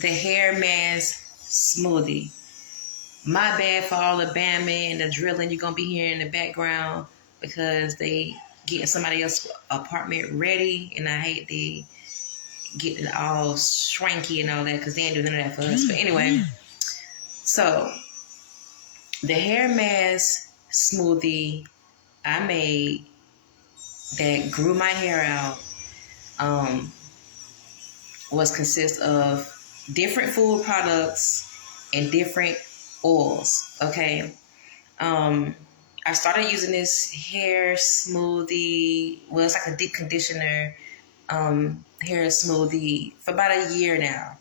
the hair mask smoothie. My bad for all the bamming and the drilling you're gonna be hearing in the background because they getting somebody else's apartment ready, and I hate they get it all shrinky and all that because they ain't doing none of that for us. But anyway, so the hair mask smoothie I made that grew my hair out was consist of different food products and different oils. Okay. I started using this hair smoothie. Well, it's like a deep conditioner hair smoothie for about a year now.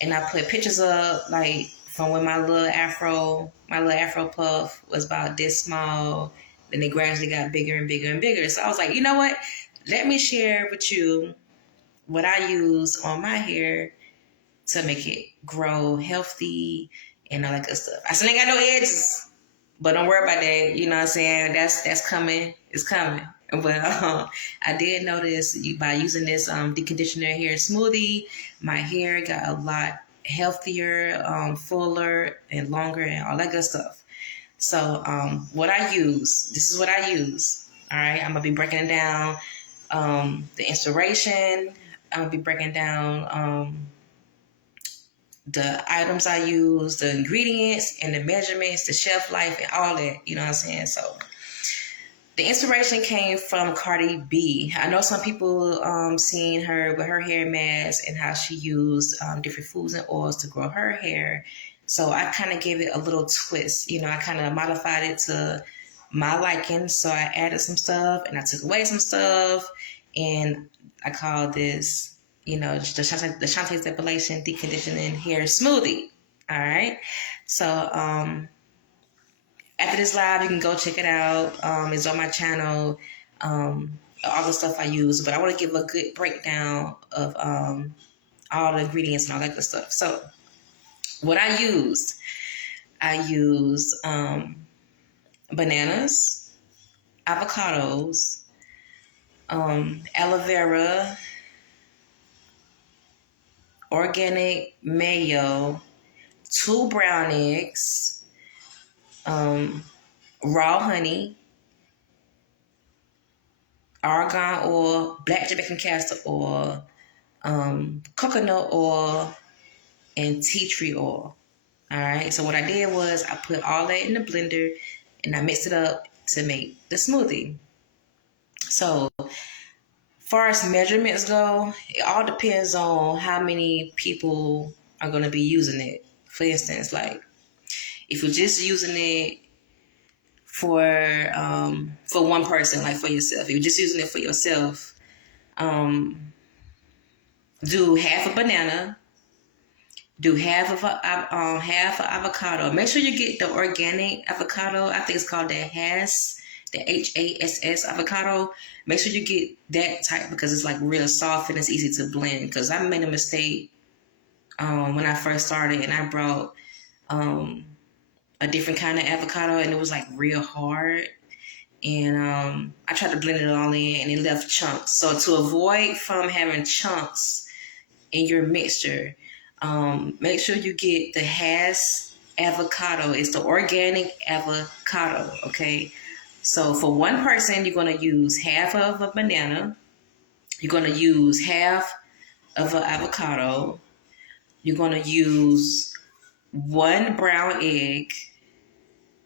And I put pictures up like from when my little afro puff was about this small. Then it gradually got bigger and bigger and bigger. So I was like, you know what? Let me share with you what I use on my hair to make it grow healthy and all that good stuff. I still ain't got no edges, but don't worry about that. You know what I'm saying? That's coming. It's coming. But I did notice by using this deep conditioner hair smoothie, my hair got a lot healthier, fuller, and longer, and all that good stuff. So what I use, this is what I use. All right, I'm gonna be breaking it down. The inspiration. I'm gonna be breaking down the items I use, the ingredients and the measurements, the shelf life, and all that. You know what I'm saying? So the inspiration came from Cardi B. I know some people seen her with her hair mask and how she used different foods and oils to grow her hair. So I kind of gave it a little twist. You know, I kind of modified it to my liking. So I added some stuff and I took away some stuff. And I called this, you know, the Shantae's Depilation Deep Conditioning Hair Smoothie. All right. So after this live, you can go check it out. It's on my channel. All the stuff I use. But I want to give a good breakdown of all the ingredients and all that good stuff. So what I used bananas, avocados, aloe vera, organic mayo, 2 brown eggs, raw honey, argan oil, black Jamaican castor oil, coconut oil, and tea tree oil. All right. So what I did was I put all that in the blender and I mixed it up to make the smoothie. So far as measurements go, it all depends on how many people are going to be using it. For instance, like if you're just using it for one person, like for yourself, if you're just using it for yourself, do half a banana, do half of avocado. Make sure you get the organic avocado. I think it's called the Hass, the HASS avocado. Make sure you get that type because it's like real soft and it's easy to blend. Because I made a mistake when I first started and I brought a different kind of avocado and it was like real hard. And I tried to blend it all in and it left chunks. So to avoid from having chunks in your mixture, make sure you get the Hass avocado. It's the organic avocado, okay? So for one person, you're going to use half of a banana. You're going to use half of an avocado. You're going to use 1 brown egg.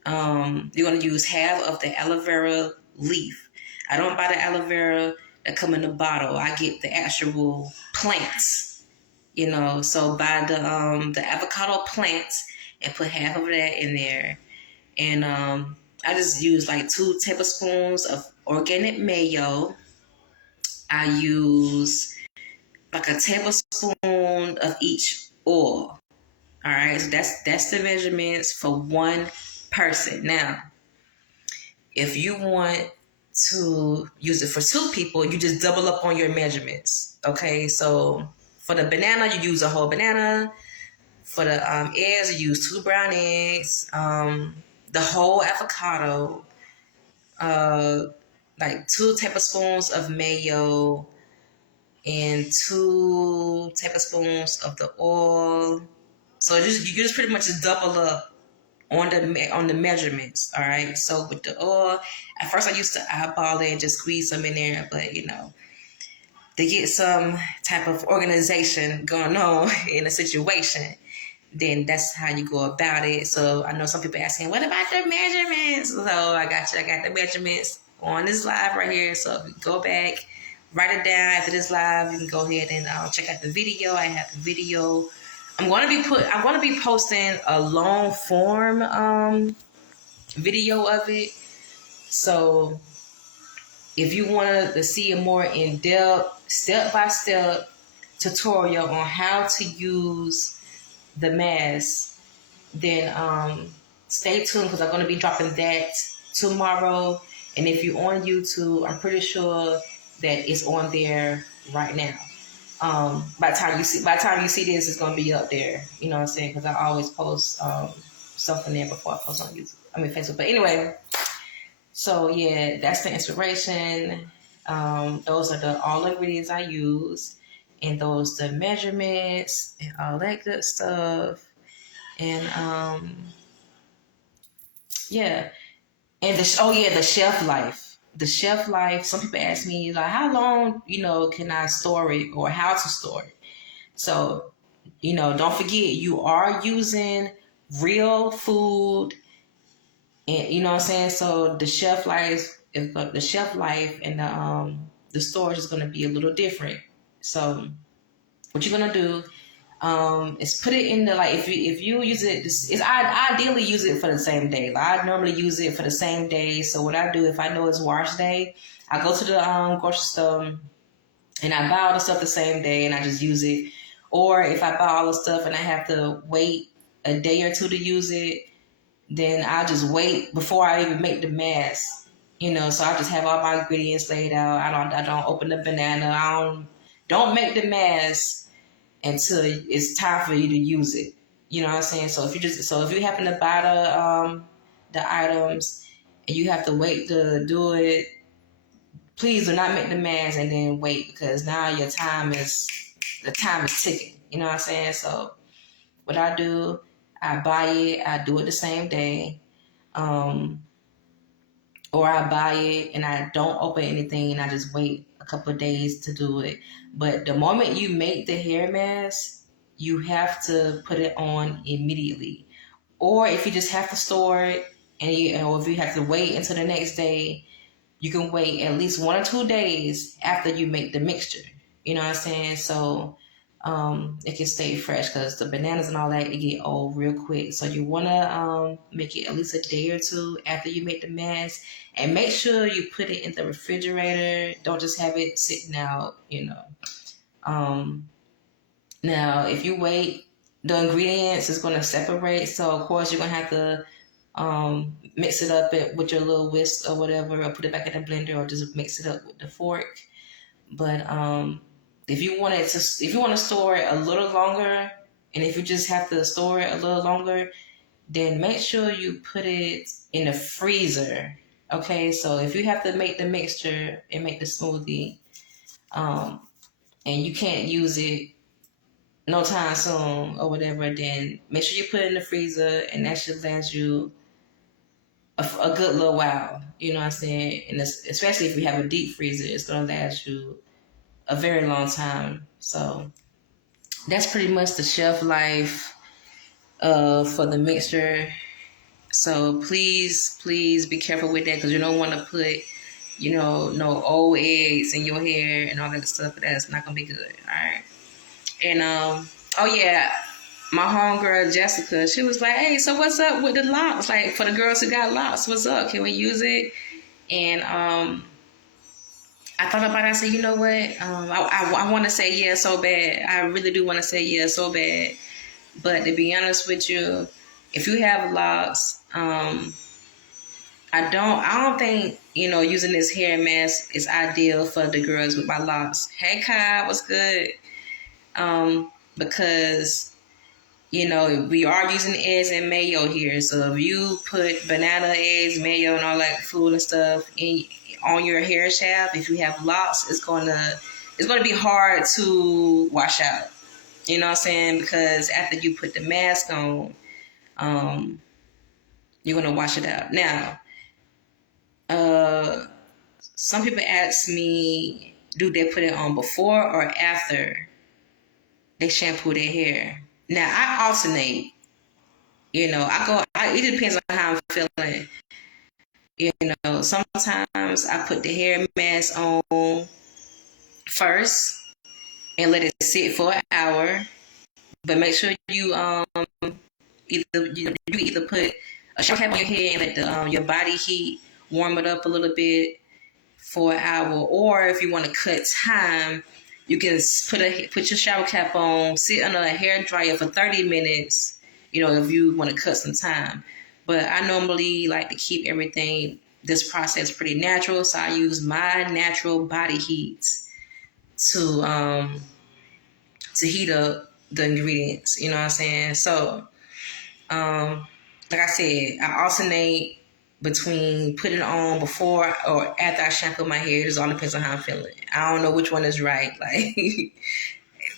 You're going to use half of the aloe vera leaf. I don't buy the aloe vera that come in the bottle. I get the actual plants, you know. So buy the avocado plants and put half of that in there. And I just use like 2 tablespoons of organic mayo. I use like a tablespoon of each oil. All right, so that's the measurements for one person. Now, if you want to use it for 2 people, you just double up on your measurements. Okay, so for the banana, you use a whole banana. For the eggs, you use 2 brown eggs, the whole avocado, like 2 tablespoons of mayo, and 2 tablespoons of the oil. So you just pretty much just double up on the measurements. All right. So with the oil, at first I used to eyeball it and just squeeze some in there, but to get some type of organization going on in a situation, then that's how you go about it. So I know some people asking, what about the measurements? So I got you. I got the measurements on this live right here. So if you go back, write it down after this live, you can go ahead and check out the video. I have the video. I'm going to be posting a long form video of it. So if you want to see a more in-depth, step-by-step tutorial on how to use the mask, then stay tuned because I'm going to be dropping that tomorrow. And if you're on YouTube, I'm pretty sure that it's on there right now. By the time you see this, it's going to be up there. You know what I'm saying? Because I always post something there before I post on YouTube. I mean Facebook. But anyway. So yeah, that's the inspiration. Those are all the ingredients I use, and those the measurements and all that good stuff. And yeah, and the shelf life. The shelf life. Some people ask me like, how long can I store it or how to store it. So don't forget you are using real food. And you know what I'm saying? So the shelf life and the storage is gonna be a little different. So what you're gonna do is put it in the if you use it, I ideally use it for the same day. Like, I normally use it for the same day. So what I do if I know it's wash day, I go to the grocery store and I buy all the stuff the same day and I just use it. Or if I buy all the stuff and I have to wait a day or two to use it, then I'll just wait before I even make the mask. So I just have all my ingredients laid out. I don't open the banana. I don't make the mask until it's time for you to use it. You know what I'm saying? So if you happen to buy the items and you have to wait to do it, please do not make the mask and then wait, because now the time is ticking. You know what I'm saying? So what I do, I buy it, I do it the same day. Or I buy it and I don't open anything and I just wait a couple of days to do it. But the moment you make the hair mask, you have to put it on immediately. Or if you just have to store it or if you have to wait until the next day, you can wait at least 1 or 2 days after you make the mixture. You know what I'm saying? So it can stay fresh, because the bananas and all that, it get old real quick. So you want to make it at least a day or two after you make the mask, and make sure you put it in the refrigerator. Don't just have it sitting out. Now if you wait, the ingredients is going to separate. So of course you're going to have to mix it up with your little whisk or whatever, or put it back in the blender, or just mix it up with the fork. But if you want to store it a little longer, and if you just have to store it a little longer, then make sure you put it in the freezer. Okay, so if you have to make the mixture and make the smoothie, and you can't use it no time soon or whatever, then make sure you put it in the freezer, and that should last you a good little while. You know what I'm saying? And especially if you have a deep freezer, it's going to last you a very long time. So that's pretty much the shelf life for the mixture. So please be careful with that, because you don't want to put no old eggs in your hair and all that stuff. That's not gonna be good. All right. And oh yeah, my homegirl Jessica, she was like, hey, so what's up with the locks? Like, for the girls who got locks, what's up? Can we use it? And I thought about it. I said, you know what? I want to say yeah so bad. I really do want to say yeah so bad. But to be honest with you, if you have locks, I don't think using this hair mask is ideal for the girls with my locks. Hey Kai, what's good? Because we are using eggs and mayo here. So if you put banana, eggs, mayo, and all that food and stuff on your hair shaft, if you have locks, it's going to it's going to be hard to wash out. You know what I'm saying? Because after you put the mask on, you're going to wash it out. Now, some people ask me, do they put it on before or after they shampoo their hair? Now, I alternate. You know, it depends on how I'm feeling. You know, sometimes I put the hair mask on first and let it sit for an hour. But make sure you either put a shower cap on your head and let the your body heat warm it up a little bit for an hour, or if you want to cut time, you can put your shower cap on, sit under a hair dryer for 30 minutes. You know, if you want to cut some time. But I normally like to keep this process pretty natural, so I use my natural body heat to heat up the ingredients. You know what I'm saying? So, like I said, I alternate between putting it on before or after I shampoo my hair. It just all depends on how I'm feeling. I don't know which one is right. Like,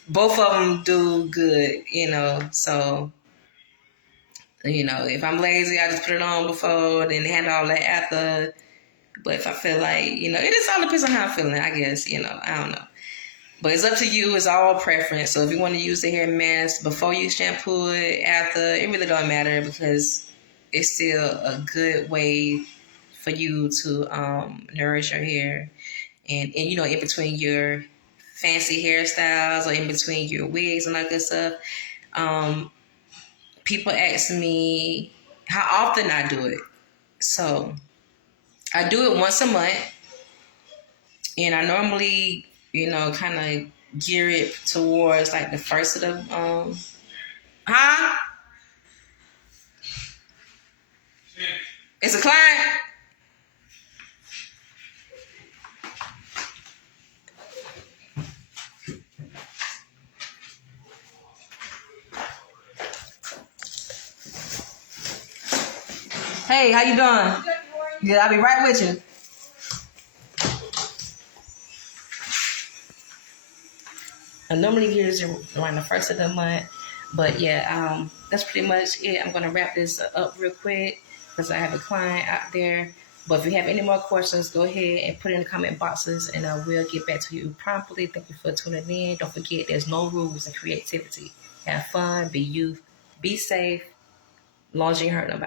both of them do good, you know. So, you know, if I'm lazy, I just put it on before, then handle all that after. But if I feel like, you know, it just all depends on how I'm feeling, I guess, you know. I don't know. But it's up to you. It's all preference. So if you want to use the hair mask before you shampoo it, after, it really don't matter because it's still a good way for you to nourish your hair. And, you know, in between your fancy hairstyles or in between your wigs and all that good stuff, people ask me how often I do it. So I do it once a month. And I normally, you know, kind of gear it towards like the first of the It's a client. Hey, how you doing? Good. I'll be right with you. I normally gear this around the first of the month, but yeah, that's pretty much it. I'm gonna wrap this up real quick because I have a client out there. But if you have any more questions, go ahead and put it in the comment boxes, and I will get back to you promptly. Thank you for tuning in. Don't forget, there's no rules in creativity. Have fun, be you, be safe, as long as you hurt nobody.